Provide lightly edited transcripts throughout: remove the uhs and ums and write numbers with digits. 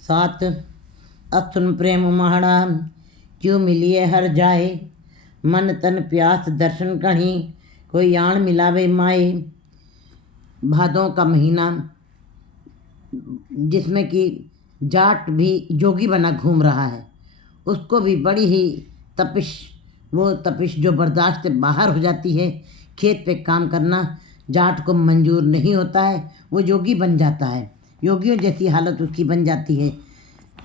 सात अथुन प्रेम उमाड़ा, क्यों मिलिए हर जाए। मन तन प्यास दर्शन कहीं, कोई आण मिलावे माए। भादों का महीना जिसमें कि जाट भी जोगी बना घूम रहा है, उसको भी बड़ी ही तपिश, वो तपिश जो बर्दाश्त से बाहर हो जाती है। खेत पे काम करना जाट को मंजूर नहीं होता है, वो जोगी बन जाता है, योगियों जैसी हालत उसकी बन जाती है।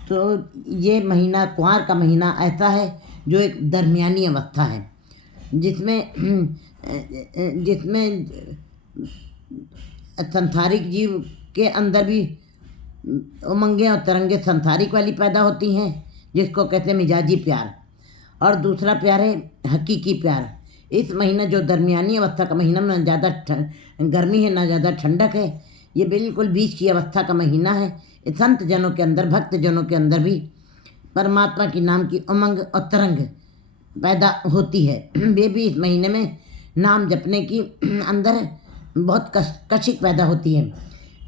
तो ये महीना, कुंवार का महीना ऐसा है जो एक दरमियानी अवस्था है, जिसमें जिसमें संसारिक जीव के अंदर भी उमंगें और तरंगे संसारिक वाली पैदा होती हैं, जिसको कहते हैं मिजाजी प्यार, और दूसरा प्यार है हकीकी प्यार। इस महीना जो दरमियानी अवस्था का महीना, ना ज़्यादा गर्मी है ना ज़्यादा ठंडक है, ये बिल्कुल बीच की अवस्था का महीना है। संत जनों के अंदर, भक्त जनों के अंदर भी परमात्मा की नाम की उमंग और तरंग पैदा होती है। वे भी इस महीने में नाम जपने की अंदर बहुत कशिश पैदा होती है।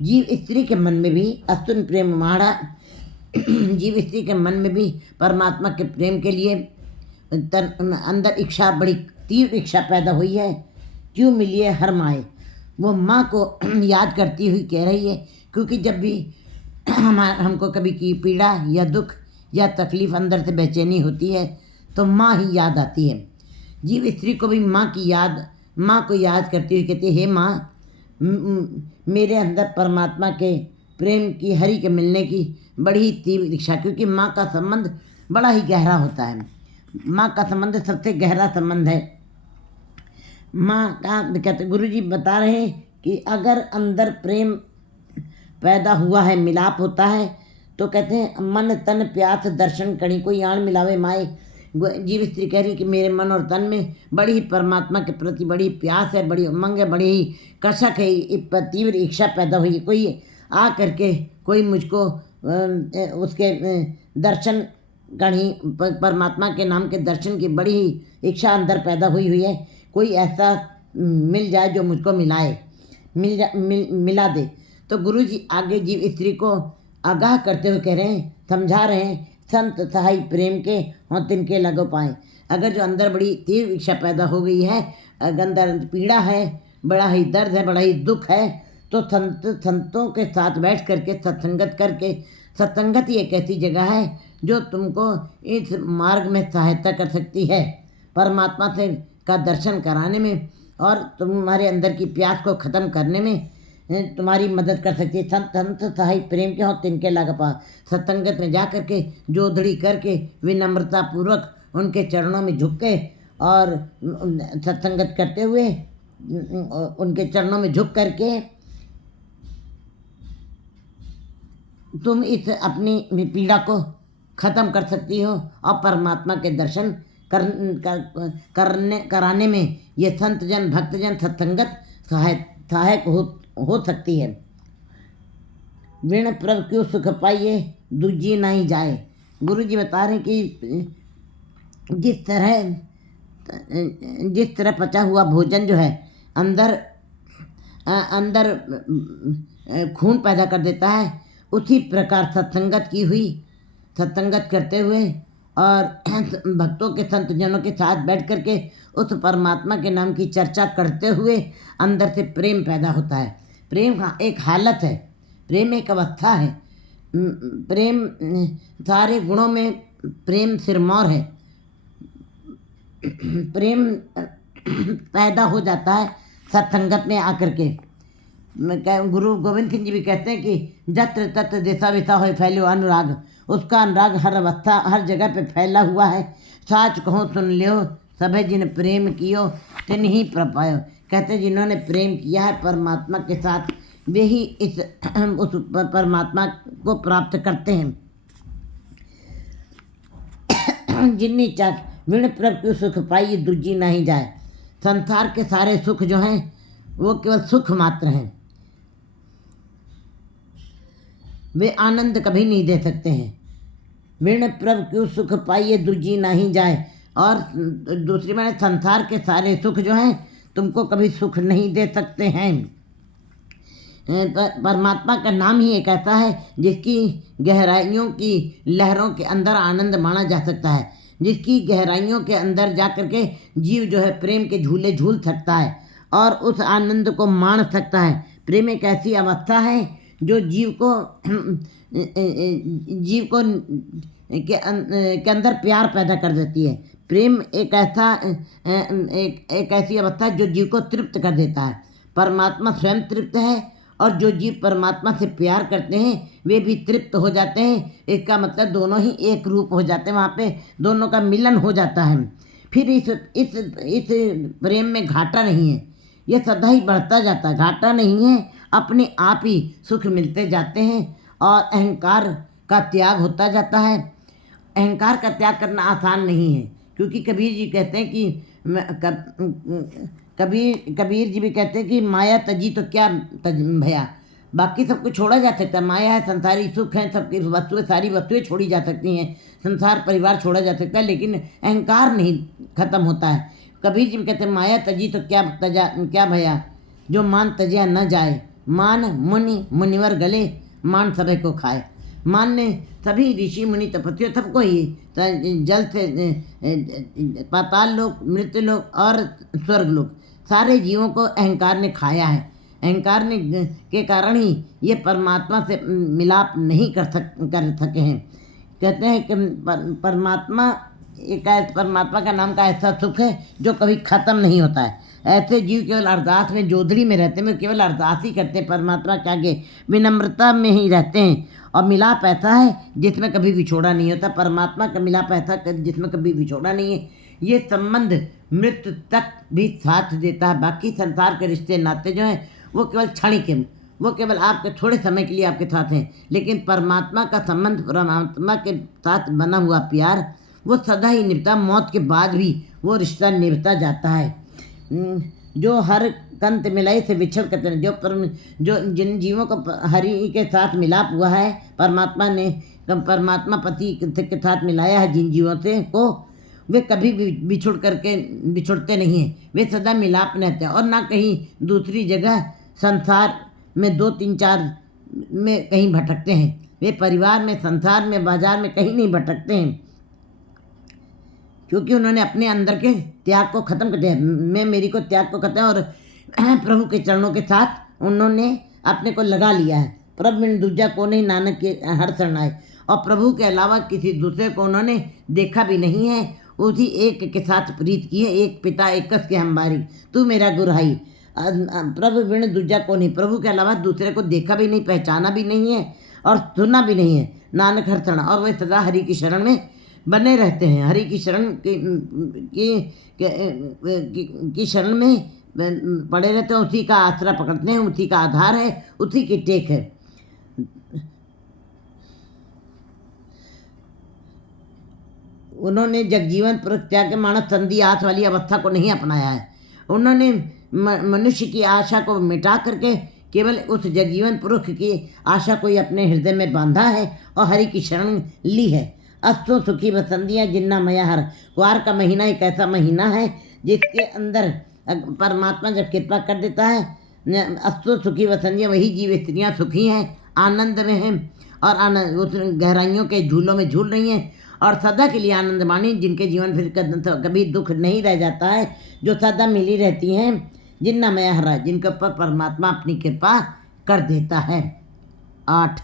जीव स्त्री के मन में भी अस्तुन प्रेम माड़ा, जीव स्त्री के मन में भी परमात्मा के प्रेम के लिए अंदर इच्छा, बड़ी तीव्र इच्छा पैदा हुई है। क्यों मिलिए हर माए, वो माँ को याद करती हुई कह रही है, क्योंकि जब भी हमको कभी की पीड़ा या दुख या तकलीफ़ अंदर से बेचैनी होती है तो माँ ही याद आती है। जीव स्त्री को भी माँ की याद, माँ को याद करती हुई कहती है, हे माँ, मेरे अंदर परमात्मा के प्रेम की, हरि के मिलने की बड़ी तीव्र इच्छा, क्योंकि माँ का संबंध बड़ा ही गहरा होता है। माँ का संबंध सबसे गहरा संबंध है। माँ का कहते, गुरु जी बता रहे हैं कि अगर अंदर प्रेम पैदा हुआ है, मिलाप होता है, तो कहते हैं मन तन प्यास दर्शन कणी, कोई आण मिलावे माए। जीव स्त्री कह रही कि मेरे मन और तन में बड़ी ही परमात्मा के प्रति बड़ी प्यास है, बड़ी उमंग है, बड़ी ही कशक है, तीव्र इच्छा पैदा हुई है। कोई आ करके कोई मुझको उसके दर्शन कहीं, परमात्मा के नाम के दर्शन की बड़ी ही इच्छा अंदर पैदा हुई है। कोई ऐसा मिल जाए जो मुझको मिलाए, मिला दे। तो गुरु जी आगे जीव स्त्री को आगाह करते हुए कह रहे हैं, समझा रहे हैं, संत सहाय प्रेम के हों तिनके लगो पाए। अगर जो अंदर बड़ी तीव्र इच्छा पैदा हो गई है, अगर अंदर पीड़ा है, बड़ा ही दर्द है, बड़ा ही दुख है, तो संतों के साथ बैठ करके सत्संगत करके, सत्संगत ही एक ऐसी जगह है जो तुमको इस मार्ग में सहायता कर सकती है, परमात्मा से का दर्शन कराने में और तुम्हारे अंदर की प्यास को ख़त्म करने में तुम्हारी मदद कर सकती है। संत सहाय प्रेम के हों तिनके लाग पा। सत्संगत में जा करके जोधड़ी करके विनम्रता पूर्वक उनके चरणों में झुक के और सत्संगत करते हुए उनके चरणों में झुक करके तुम इस अपनी पीड़ा को ख़त्म कर सकती हो और परमात्मा के दर्शन कराने में ये संत जन, भक्तजन, सत्संगत सहायक हो सकती है। विण प्रभ क्यों सुख पाइए, दूजी नहीं जाए। गुरु जी बता रहे कि जिस तरह पचा हुआ भोजन जो है अंदर खून पैदा कर देता है, उसी प्रकार सत्संगत की हुई, सत्संगत करते हुए और भक्तों के, संत जनों के साथ बैठ करके उस परमात्मा के नाम की चर्चा करते हुए अंदर से प्रेम पैदा होता है। प्रेम का एक हालत है, प्रेम एक अवस्था है। प्रेम सारे गुणों में प्रेम सिरमौर है। प्रेम पैदा हो जाता है सत्संगत में आकर के। गुरु गोविंद सिंह जी भी कहते हैं कि जत्र तत्र दिशा विशा हो फैलो अनुराग, उसका अनुराग हर अवस्था, हर जगह पे फैला हुआ है। साच कहो सुन लियो, सभे जिन प्रेम कियो तिन ही प्रपायो। कहते हैं जिन्होंने प्रेम किया है परमात्मा के साथ, वे ही उस परमात्मा को प्राप्त करते हैं। जिन्नी चाक विण प्रभ क्यों सुख पाई, दूजी नहीं जाए। संसार के सारे सुख जो हैं वो केवल सुख मात्र हैं, वे आनंद कभी नहीं दे सकते हैं। विण प्रभ क्यों सुख पाइए, दूजी नहीं जाए। और दूसरी बात, संसार के सारे सुख जो हैं तुमको कभी सुख नहीं दे सकते हैं। परमात्मा का नाम ही एक ऐसा है जिसकी गहराइयों की लहरों के अंदर आनंद माना जा सकता है, जिसकी गहराइयों के अंदर जा कर के जीव जो है प्रेम के झूले झूल सकता है और उस आनंद को माण सकता है। प्रेम एक ऐसी अवस्था है जो जीव को के अंदर प्यार पैदा कर देती है। प्रेम एक ऐसी अवस्था है जो जीव को तृप्त कर देता है। परमात्मा स्वयं तृप्त है और जो जीव परमात्मा से प्यार करते हैं वे भी तृप्त हो जाते हैं। इसका मतलब दोनों ही एक रूप हो जाते हैं, वहाँ पे दोनों का मिलन हो जाता है। फिर इस प्रेम में घाटा नहीं है, ये सदा ही बढ़ता जाता है, घाटा नहीं है, अपने आप ही सुख मिलते जाते हैं और अहंकार का त्याग होता जाता है। अहंकार का त्याग करना आसान नहीं है, क्योंकि कबीर जी कहते हैं कि कबीर जी भी कहते हैं कि माया तजी तो क्या तज भया, बाकी सब कुछ छोड़ा जा सकता है। माया है, संसारी सुख है, सबकी वस्तुएं, सारी वस्तुएं छोड़ी जा सकती हैं, संसार परिवार छोड़ा जा सकता है, लेकिन अहंकार नहीं खत्म होता है। कबीर जी भी कहते हैं माया तजी तो क्या भया, जो मान तजिया न जाए, मान मुनि मुनिवर गले, मान सभी को खाए। मान ने सभी ऋषि मुनि तपस्वियों सबको ही जल से पाताल लोक, मृत्यु लोक और स्वर्ग लोक, सारे जीवों को अहंकार ने खाया है। अहंकार ने के कारण ही ये परमात्मा से मिलाप नहीं कर सके हैं। कहते हैं कि परमात्मा का नाम का ऐसा सुख है जो कभी ख़त्म नहीं होता है। ऐसे जीव केवल अरदास में, जोदड़ी में रहते हैं, वे केवल अरदास ही करते हैं, परमात्मा के आगे विनम्रता में ही रहते हैं। और मिलाप ऐसा है जिसमें कभी विछोड़ा नहीं होता। परमात्मा का मिलाप ऐसा जिसमें कभी विछोड़ा नहीं है। ये संबंध मृत्यु तक भी साथ देता है। बाकी संसार के रिश्ते नाते जो हैं वो केवल क्षणिक हैं, वो केवल आपके थोड़े समय के लिए आपके साथ हैं, लेकिन परमात्मा का संबंध, परमात्मा के साथ बना हुआ प्यार वो सदा ही निभता, मौत के बाद भी वो रिश्ता निभता जाता है। जो हर कंत मिलाई से विछड़ करते हैं, जो जिन जीवों को हरि के साथ मिलाप हुआ है, परमात्मा पति के साथ मिलाया है जिन जीवों से को, वे कभी भी बिछुड़ते नहीं हैं, वे सदा मिलाप रहते हैं और ना कहीं दूसरी जगह संसार में 2 3 4 में कहीं भटकते हैं। वे परिवार में, संसार में, बाजार में कहीं नहीं भटकते हैं, क्योंकि उन्होंने अपने अंदर के त्याग को ख़त्म कर दिया। मैं मेरी को त्याग को खत्म और प्रभु के चरणों के साथ उन्होंने अपने को लगा लिया है। प्रभु बिन दूजा को नहीं, नानक के हर शरण आए। और प्रभु के अलावा किसी दूसरे को उन्होंने देखा भी नहीं है। उसी एक के साथ प्रीत की है, एक पिता एकस के हमारी, तू मेरा गुरहाई। प्रभु बिन दूजा को नहीं, प्रभु के अलावा दूसरे को देखा भी नहीं, पहचाना भी नहीं है और सुना भी नहीं है। नानक हर शरण, और वे सदा हरि की शरण में बने रहते हैं। हरि की शरण की शरण में पड़े रहते हैं, उसी का आसरा पकड़ते हैं, उसी का आधार है, उसी की टेक है। उन्होंने जगजीवन पुरुष त्याग के मानस संधि आस वाली अवस्था को नहीं अपनाया है। उन्होंने मनुष्य की आशा को मिटा करके केवल उस जगजीवन पुरुष की आशा को ही अपने हृदय में बांधा है और हरि की शरण ली है। अस्तु सुखी बसंतियाँ जिन्ना मया हर। कुआर का महीना एक ऐसा महीना है जिसके अंदर परमात्मा जब कृपा कर देता है, अस्तु सुखी बसंतियाँ, वही जीव स्त्रियाँ सुखी हैं, आनंद में हैं और आनंद उस गहराइयों के झूलों में झूल रही हैं और सदा के लिए आनंद मानी, जिनके जीवन फिर कभी दुख नहीं रह जाता है, जो सदा मिली रहती हैं, जिन्ना मया हरा, जिनके ऊपर परमात्मा अपनी कृपा कर देता है। 8